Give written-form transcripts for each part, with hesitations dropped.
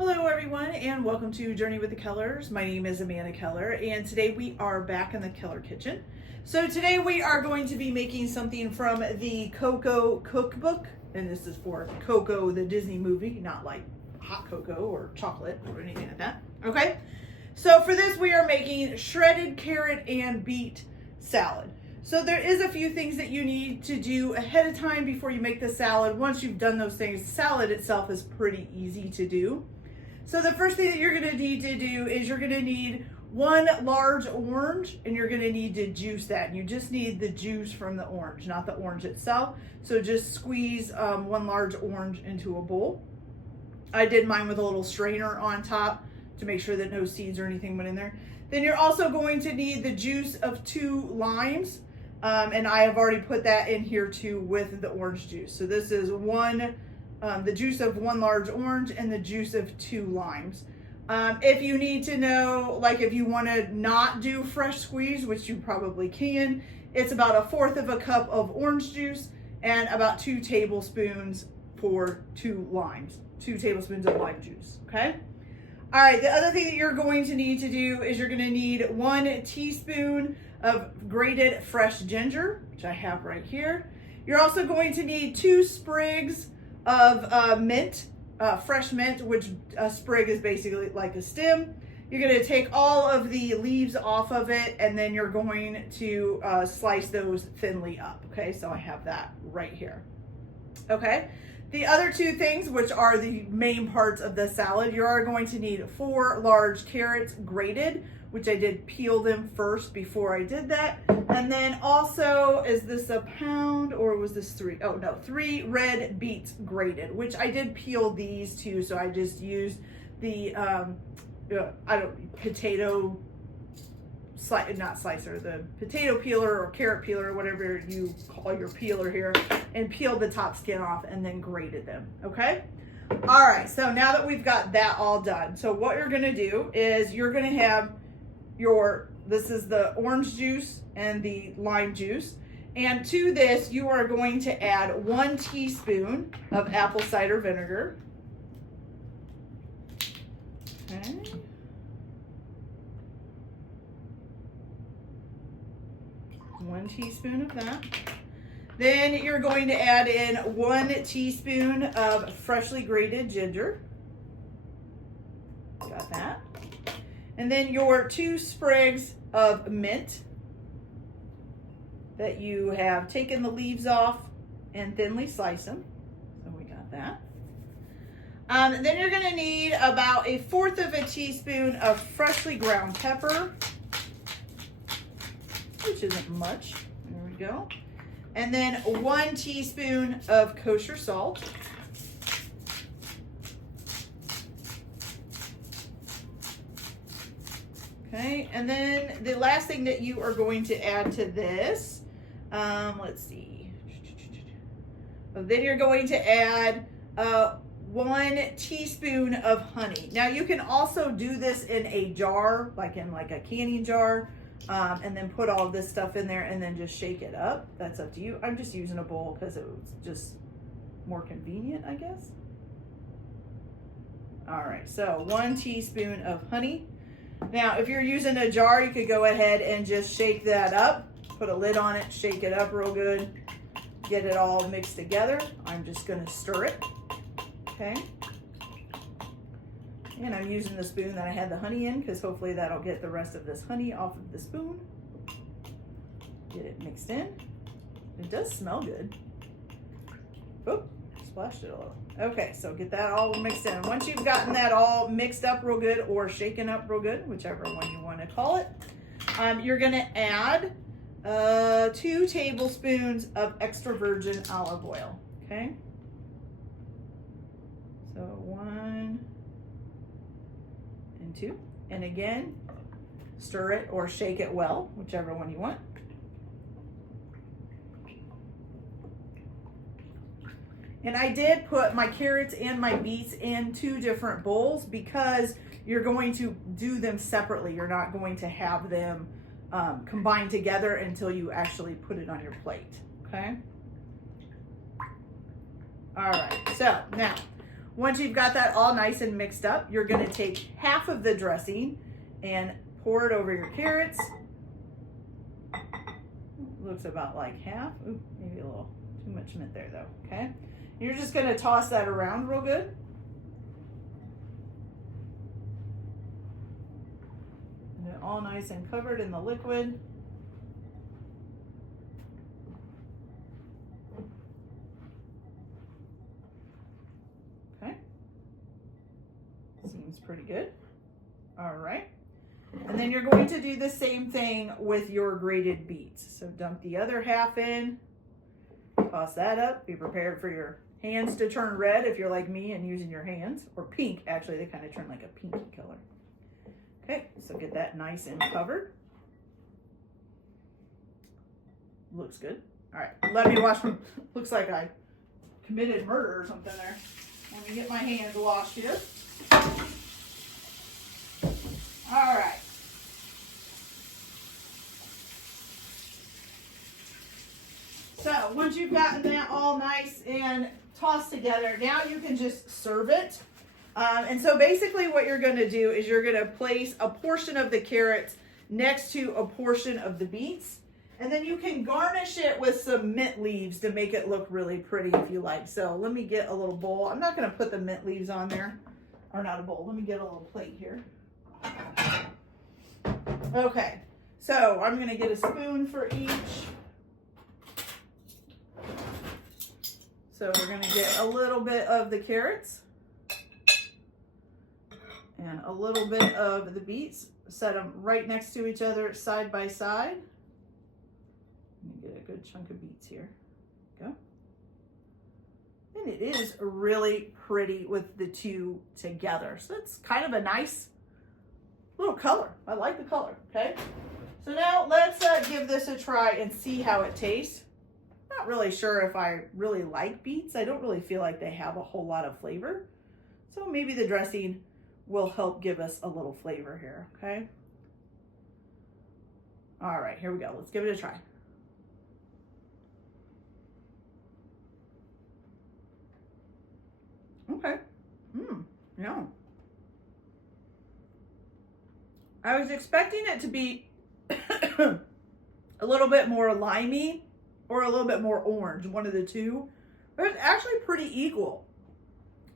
Hello everyone and welcome to Journey with the Kellers. My name is Amanda Keller and today we are back in the Keller kitchen. So today we are going to be making something from the Coco cookbook, and this is for Coco the Disney movie, not like hot cocoa or chocolate or anything like that. Okay, so for this we are making shredded carrot and beet salad. So there is a few things that you need to do ahead of time before you make the salad. Once you've done those things, the salad itself is pretty easy to do. So the first thing that you're gonna need to do is you're gonna need one large orange and you're gonna need to juice that. And you just need the juice from the orange, not the orange itself. So just squeeze one large orange into a bowl. I did mine with a little strainer on top to make sure that no seeds or anything went in there. Then you're also going to need the juice of 2 limes. And I have already put that in here too with the orange juice. So this is the juice of 1 large orange and the juice of 2 limes. If you need to know, like if you want to not do fresh squeeze, which you probably can, it's about 1/4 cup of orange juice and about 2 tablespoons for 2 limes, 2 tablespoons of lime juice, okay? All right, the other thing that you're going to need to do is you're going to need 1 teaspoon of grated fresh ginger, which I have right here. You're also going to need 2 sprigs of mint, fresh mint, which a sprig is basically like a stem. You're going to take all of the leaves off of it and then you're going to slice those thinly up. Okay, so I have that right here. Okay, the other 2 things, which are the main parts of the salad, you are going to need 4 large carrots grated, which I did peel them first before I did that. And then also, is this a pound or was this 3? Oh no, 3 red beets grated, which I did peel these too. So I just used the, potato, not slicer, the potato peeler or carrot peeler, whatever you call your peeler here, and peeled the top skin off and then grated them, okay? All right, so now that we've got that all done, so what you're gonna do is you're gonna have this is the orange juice and the lime juice. And to this, you are going to add 1 teaspoon of apple cider vinegar. Okay. One teaspoon of that. Then you're going to add in 1 teaspoon of freshly grated ginger. Got that. And then your 2 sprigs of mint that you have taken the leaves off and thinly sliced them. So we got that. Then you're going to need about 1/4 teaspoon of freshly ground pepper, which isn't much. There we go. And then 1 teaspoon of kosher salt. Okay, and then the last thing that you are going to add to this, let's see. Then you're going to add 1 teaspoon of honey. Now you can also do this in a jar, like in a canning jar, and then put all of this stuff in there and then just shake it up. That's up to you. I'm just using a bowl because it was just more convenient, I guess. All right, so 1 teaspoon of honey. Now, if you're using a jar, you could go ahead and just shake that up, put a lid on it, shake it up real good, get it all mixed together. I'm just gonna stir it, okay? And I'm using the spoon that I had the honey in because hopefully that'll get the rest of this honey off of the spoon. Get it mixed in. It does smell good. Oh, splashed it a little. Okay, so get that all mixed in. Once you've gotten that all mixed up real good or shaken up real good, whichever one you want to call it, you're going to add 2 tablespoons of extra virgin olive oil, okay? So 1 and 2. And again, stir it or shake it well, whichever one you want. And I did put my carrots and my beets in 2 different bowls because you're going to do them separately. You're not going to have them combined together until you actually put it on your plate, okay? All right, so now Once you've got that all nice and mixed up, you're gonna take half of the dressing and pour it over your carrots. Looks about like half. Ooh, maybe a little too much mint there though, okay? You're just gonna toss that around real good. And they're all nice and covered in the liquid. Okay. Seems pretty good. All right. And then you're going to do the same thing with your grated beets. So dump the other half in, toss that up, be prepared for your hands to turn red if you're like me and using your hands, or pink, actually they kind of turn like a pinky color. Okay, so get that nice and covered. Looks good. All right, let me wash, looks like I committed murder or something there. Let me get my hands washed here. All right. So once you've gotten that all nice and tossed together, now you can just serve it. And so basically what you're going to do is you're going to place a portion of the carrots next to a portion of the beets. And then you can garnish it with some mint leaves to make it look really pretty if you like. So let me get a little bowl. I'm not going to put the mint leaves on there. Or not a bowl. Let me get a little plate here. Okay, so I'm going to get a spoon for each. So we're going to get a little bit of the carrots and a little bit of the beets. Set them right next to each other, side by side. Let me get a good chunk of beets here. Go. And it is really pretty with the two together. So it's kind of a nice little color. I like the color, okay? So now let's give this a try and see how it tastes. Not really sure if I really like beets. I don't really feel like they have a whole lot of flavor. So maybe the dressing will help give us a little flavor here, okay? All right, here we go. Let's give it a try. Okay. Yeah. I was expecting it to be a little bit more limey or a little bit more orange, one of the two. But it's actually pretty equal.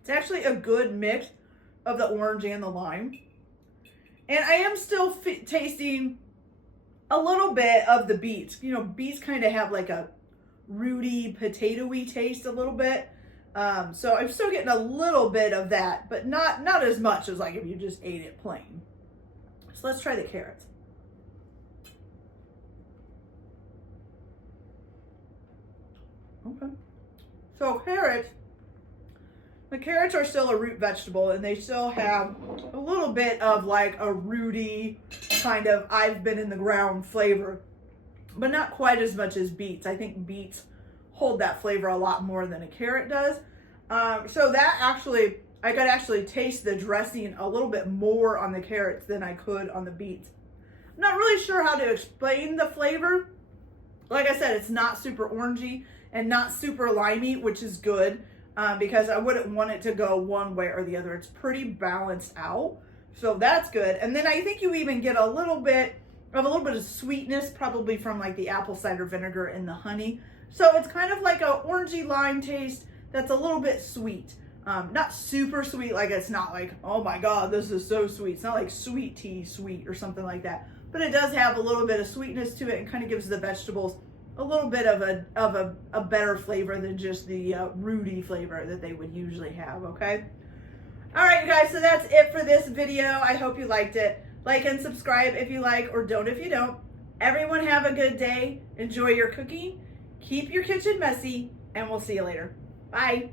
It's actually a good mix of the orange and the lime. And I am still tasting a little bit of the beets. You know, beets kind of have like a rooty, potatoey taste a little bit. So I'm still getting a little bit of that, but not as much as like if you just ate it plain. So let's try the carrots. Okay. So the carrots are still a root vegetable and they still have a little bit of like a rooty kind of I've been in the ground flavor, but not quite as much as beets. I think beets hold that flavor a lot more than a carrot does. So that actually, I could actually taste the dressing a little bit more on the carrots than I could on the beets. I'm not really sure how to explain the flavor. Like I said, it's not super orangey and not super limey, which is good because I wouldn't want it to go one way or the other. It's pretty balanced out. So that's good. And then I think you even get a little bit of sweetness, probably from like the apple cider vinegar and the honey. So it's kind of like a orangey lime taste that's a little bit sweet. Not super sweet, like it's not like, oh my God, this is so sweet. It's not like sweet tea sweet or something like that. But it does have a little bit of sweetness to it and kind of gives the vegetables a little bit of a better flavor than just the rooty flavor that they would usually have, okay? All right, you guys, so that's it for this video. I hope you liked it. Like and subscribe if you like, or don't if you don't. Everyone have a good day. Enjoy your cooking. Keep your kitchen messy, and we'll see you later. Bye.